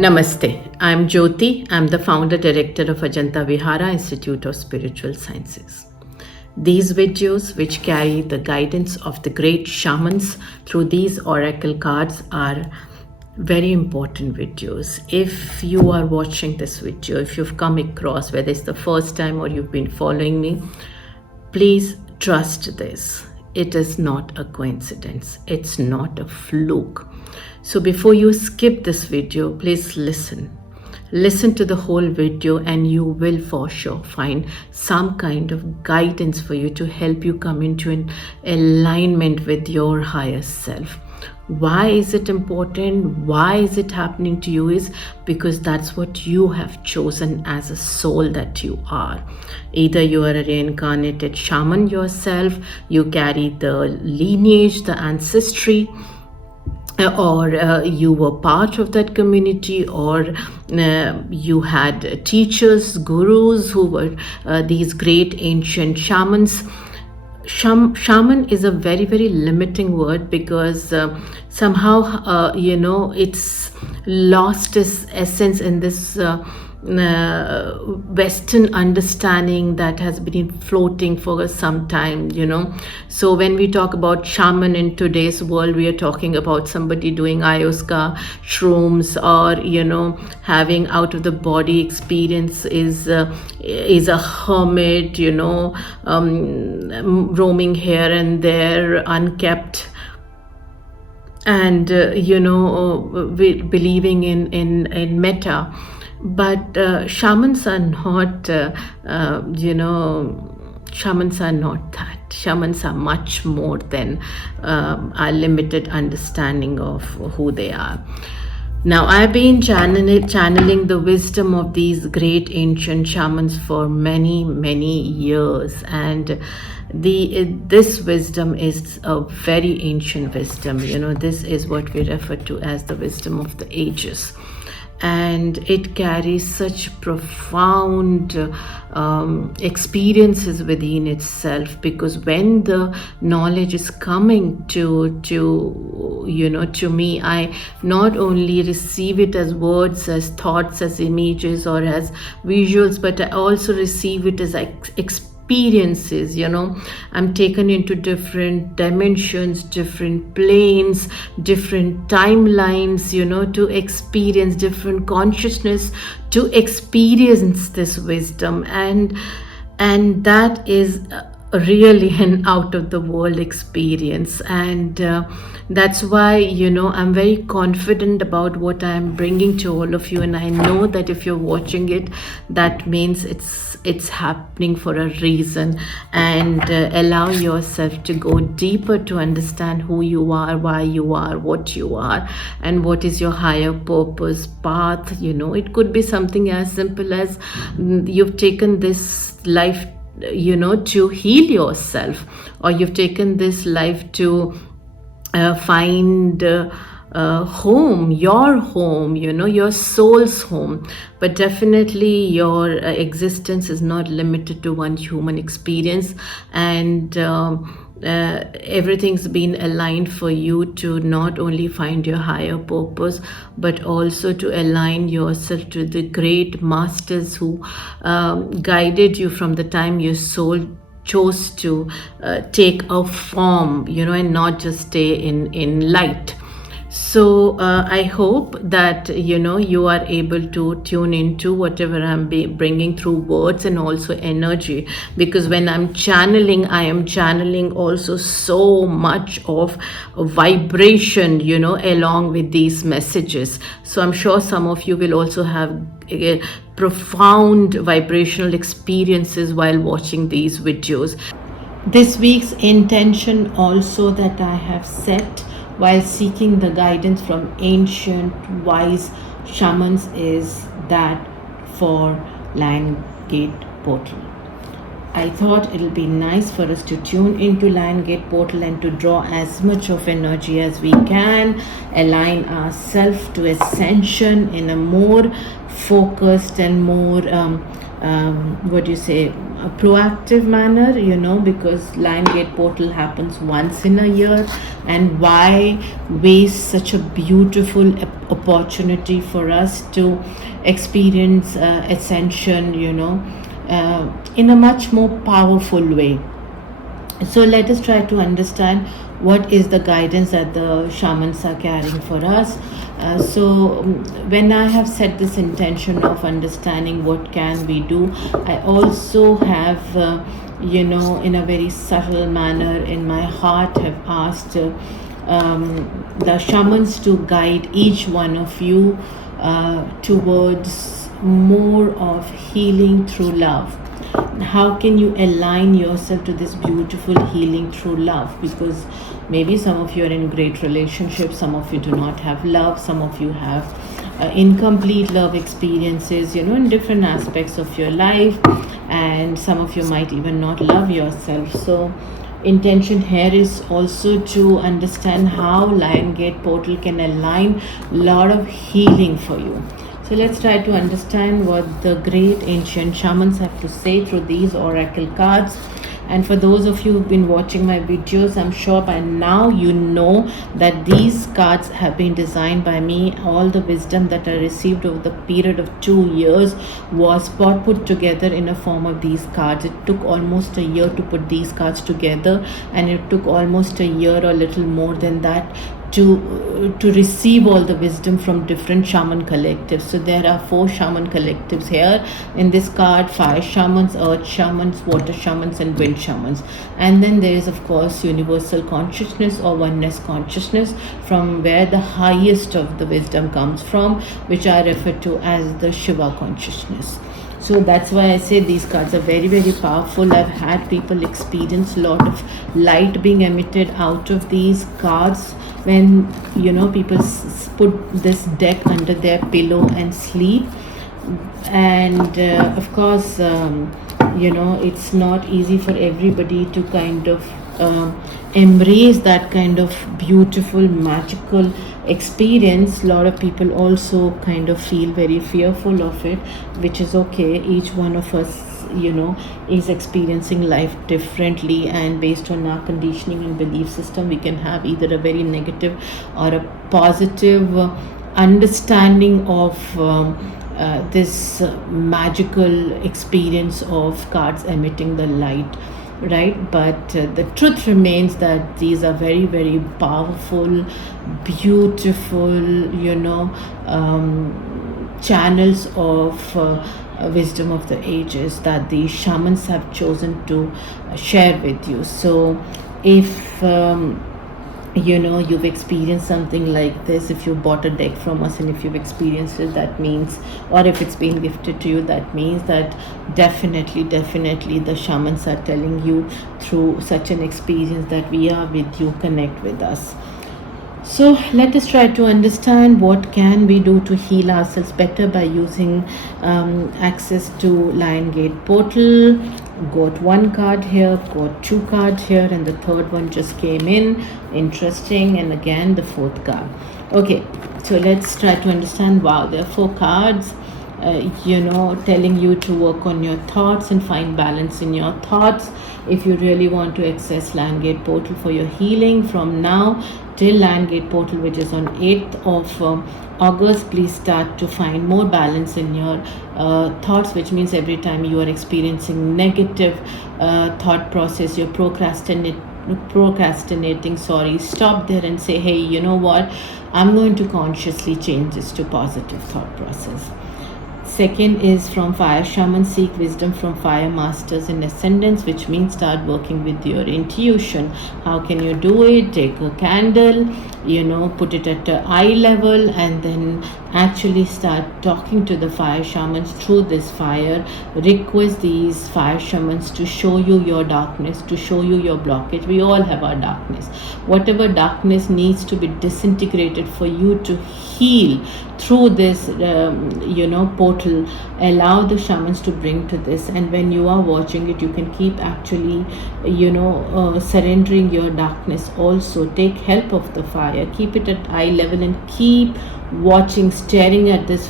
Namaste. I'm Jyoti. I'm the founder director of Ajanta Vihara Institute of Spiritual Sciences. These videos, which carry the guidance of the great shamans through these oracle cards, are very important videos. If you are watching this video, if you've come across, whether it's the first time or you've been following me, please trust this. It is not a coincidence. It's not a fluke. So before you skip this video, please listen. Listen to the whole video and you will for sure find some kind of guidance for you to help you come into an alignment with your higher self. Why is it important? Why is it happening to you? Is because that's what you have chosen as a soul that you are. Either you are a reincarnated shaman yourself, you carry the lineage, the ancestry, or you were part of that community, or you had teachers, gurus who were these great ancient shamans. Shaman is a very, very limiting word because somehow, it's lost its essence in this Western understanding that has been floating for some time, So when we talk about shaman in today's world, we are talking about somebody doing ayahuasca, shrooms, or, having out of the body experience, is a hermit, roaming here and there, unkept, and believing in metta. But shamans are not shamans are not that. Shamans are much more than our limited understanding of who they are. Now, I've been channeling the wisdom of these great ancient shamans for many, many years, and this wisdom is a very ancient wisdom. This is what we refer to as the wisdom of the ages. And it carries such profound experiences within itself, because when the knowledge is coming to me, I not only receive it as words, as thoughts, as images, or as visuals, but I also receive it as experiences. I'm taken into different dimensions, different planes, different timelines, to experience different consciousness, to experience this wisdom, and that is really an out of the world experience. And that's why I'm very confident about what I'm bringing to all of you, and I know that if you're watching it, that means it's happening for a reason. And allow yourself to go deeper to understand who you are, why you are, what you are, and what is your higher purpose path. It could be something as simple as you've taken this life to heal yourself, or you've taken this life to find home, your soul's home. But definitely your existence is not limited to one human experience, and everything's been aligned for you to not only find your higher purpose, but also to align yourself to the great masters who guided you from the time your soul chose to take a form, and not just stay in light. So I hope that you are able to tune into whatever I'm bringing through words and also energy, because when I'm channeling, I am channeling also so much of vibration along with these messages. So I'm sure some of you will also have profound vibrational experiences while watching these videos. This week's intention also that I have set while seeking the guidance from ancient wise shamans is that for Lion Gate portal. I thought it'll be nice for us to tune into Lion Gate portal and to draw as much of energy as we can, align ourselves to ascension in a more focused and more what do you say, a proactive manner, because Lion Gate portal happens once in a year, and why waste such a beautiful opportunity for us to experience ascension, in a much more powerful way. So let us try to understand what is the guidance that the shamans are carrying for us. When I have set this intention of understanding what can we do, I also have, in a very subtle manner in my heart, have asked the shamans to guide each one of you towards more of healing through love. How can you align yourself to this beautiful healing through love? Because maybe some of you are in great relationships, some of you do not have love, some of you have incomplete love experiences, in different aspects of your life, and some of you might even not love yourself. So intention here is also to understand how Lion Gate portal can align a lot of healing for you. So let's try to understand what the great ancient shamans have to say through these oracle cards. And for those of you who've been watching my videos, I'm sure by now you know that these cards have been designed by me. All the wisdom that I received over the period of 2 years was put together in a form of these cards. It took almost a year to put these cards together, and it took almost a year or a little more than that to receive all the wisdom from different shaman collectives. So there are 4 shaman collectives here in this card: fire shamans, earth shamans, water shamans, and wind shamans. And then there is, of course, universal consciousness or oneness consciousness, from where the highest of the wisdom comes from, which I refer to as the Shiva consciousness. So that's why I say these cards are very, very powerful. I've had people experience a lot of light being emitted out of these cards when people put this deck under their pillow and sleep. And of course, it's not easy for everybody to kind of embrace that kind of beautiful, magical experience. A lot of people also kind of feel very fearful of it, which is okay. Each one of us is experiencing life differently, and based on our conditioning and belief system, we can have either a very negative or a positive understanding of this magical experience of cards emitting the light, right? But the truth remains that these are very, very powerful, beautiful, channels of wisdom of the ages that the shamans have chosen to share with you. So if you've experienced something like this, if you bought a deck from us and if you've experienced it, that means, or if it's been gifted to you, that means that definitely the shamans are telling you through such an experience that we are with you, connect with us. So let us try to understand what can we do to heal ourselves better by using access to Lion Gate portal. Got 1 card here, got 2 cards here, and the 3rd one just came in. Interesting. And again the 4th card. Okay, so let's try to understand. Wow, there are 4 cards telling you to work on your thoughts and find balance in your thoughts. If you really want to access Lion Gate portal for your healing from now till Lion Gate portal, which is on 8th of August, please start to find more balance in your thoughts, which means every time you are experiencing negative thought process, you're procrastinating, stop there and say, hey, you know what, I'm going to consciously change this to positive thought process. Second is from fire shaman, seek wisdom from fire masters in ascendance, which means start working with your intuition. How can you do it? Take a candle, put it at the eye level, and then actually start talking to the fire shamans through this fire. Request these fire shamans to show you your darkness, to show you your blockage. We all have our darkness. Whatever darkness needs to be disintegrated for you to heal through this portal, allow the shamans to bring to this. And when you are watching it, you can keep actually surrendering your darkness. Also take help of the fire, keep it at eye level, and keep watching, staring at this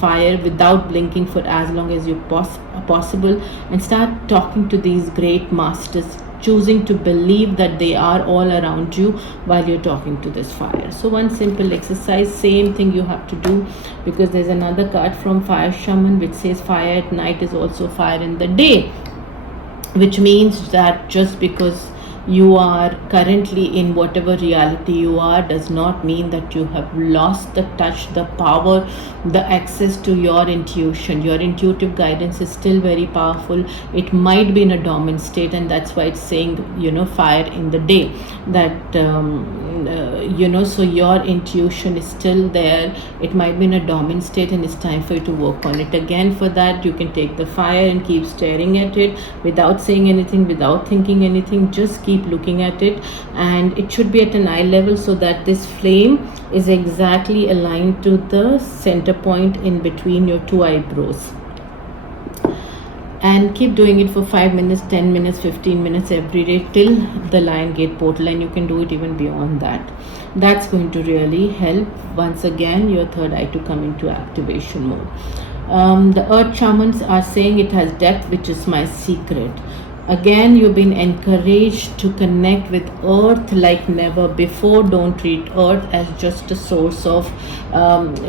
fire without blinking for as long as you possible, and start talking to these great masters, choosing to believe that they are all around you while you're talking to this fire. So one simple exercise, same thing you have to do, because there's another card from fire shaman which says fire at night is also fire in the day, which means that just because you are currently in whatever reality you are does not mean that you have lost the touch, the power, the access to your intuition. Your intuitive guidance is still very powerful. It might be in a dormant state, and that's why it's saying fire in the day, that so your intuition is still there. It might be in a dormant state, and it's time for you to work on it again. For that, you can take the fire and keep staring at it without saying anything, without thinking anything. Just keep looking at it, and it should be at an eye level, so that this flame is exactly aligned to the center point in between your two eyebrows. And keep doing it for 5 minutes, 10 minutes, 15 minutes every day till the lion gate portal, and you can do it even beyond that. That's going to really help once again your third eye to come into activation mode. The earth shamans are saying it has depth, which is my secret. Again, you've been encouraged to connect with earth like never before. Don't treat earth as just a source of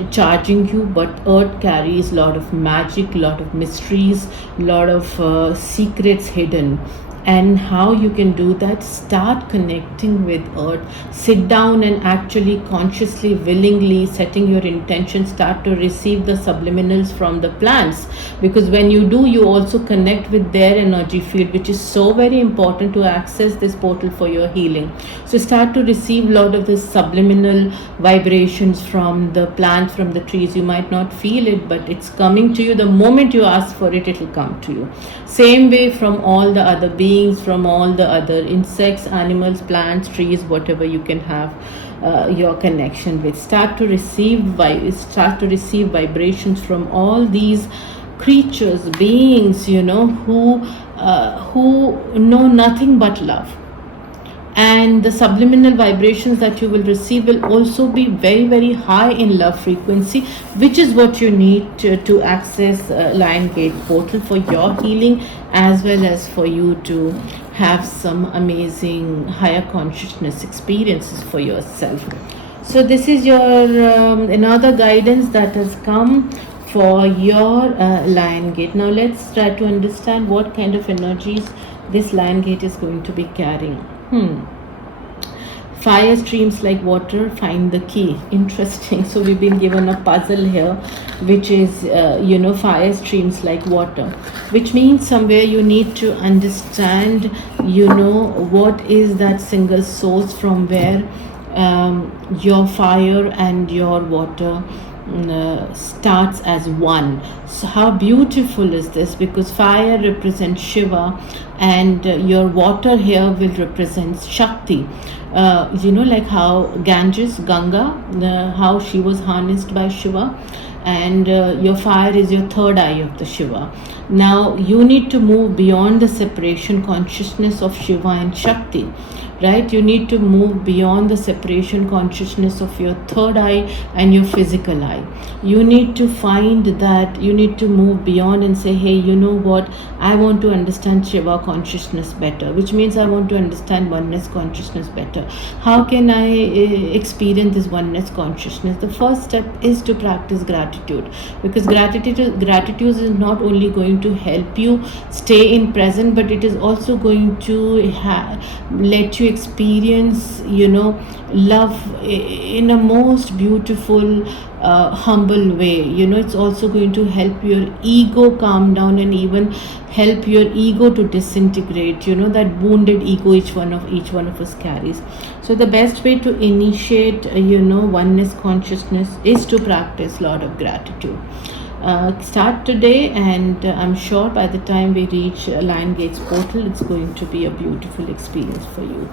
charging you, but earth carries a lot of magic, a lot of mysteries, a lot of secrets hidden. And how you can do that? Start connecting with earth. Sit down and actually consciously, willingly setting your intention, start to receive the subliminals from the plants, because when you do, you also connect with their energy field, which is so very important to access this portal for your healing. So start to receive a lot of the subliminal vibrations from the plants, from the trees. You might not feel it, but it's coming to you. The moment you ask for it, it will come to you. Same way from all the other beings, from all the other insects, animals, plants, trees, whatever you can have your connection with. Start to receive vibrations from all these creatures, beings, who know nothing but love. And the subliminal vibrations that you will receive will also be very, very high in love frequency, which is what you need to access Lion Gate portal for your healing, as well as for you to have some amazing higher consciousness experiences for yourself. So this is your another guidance that has come for your Lion Gate. Now let's try to understand what kind of energies this Lion Gate is going to be carrying. Fire streams like water, find the key. Interesting. So we've been given a puzzle here, which is fire streams like water, which means somewhere you need to understand what is that single source from where your fire and your water starts as one. So how beautiful is this? Because fire represents Shiva, and your water here will represent Shakti. Like how Ganga, how she was harnessed by Shiva, and your fire is your third eye of the Shiva. Now you need to move beyond the separation consciousness of Shiva and Shakti, right? You need to move beyond the separation consciousness of your third eye and your physical eye. You need to find that, you need to move beyond and say, hey, you know what, I want to understand Shiva consciousness better, which means I want to understand oneness consciousness better. How can I experience this oneness consciousness? The first step is to practice gratitude, because gratitude is not only going going to help you stay in present, but it is also going to let you experience, love in a most beautiful, humble way. It's also going to help your ego calm down, and even help your ego to disintegrate, that wounded ego each one of us carries. So the best way to initiate, oneness consciousness is to practice lot of gratitude. Start today, and I'm sure by the time we reach Lion Gates portal, it's going to be a beautiful experience for you.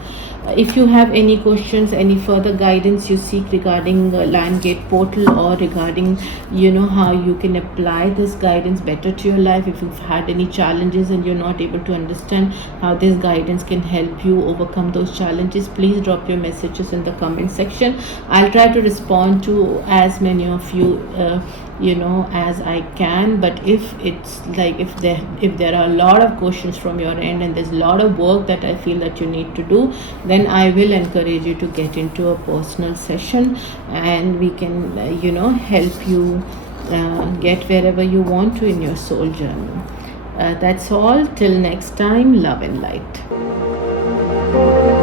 If you have any questions, any further guidance you seek regarding Lion Gate portal, or regarding, how you can apply this guidance better to your life, if you've had any challenges and you're not able to understand how this guidance can help you overcome those challenges, please drop your messages in the comment section. I'll try to respond to as many of you as I can. But if it's like, if there are a lot of questions from your end, and there's a lot of work that I feel that you need to do, then I will encourage you to get into a personal session, and we can help you get wherever you want to in your soul journey. That's all. Till next time, love and light.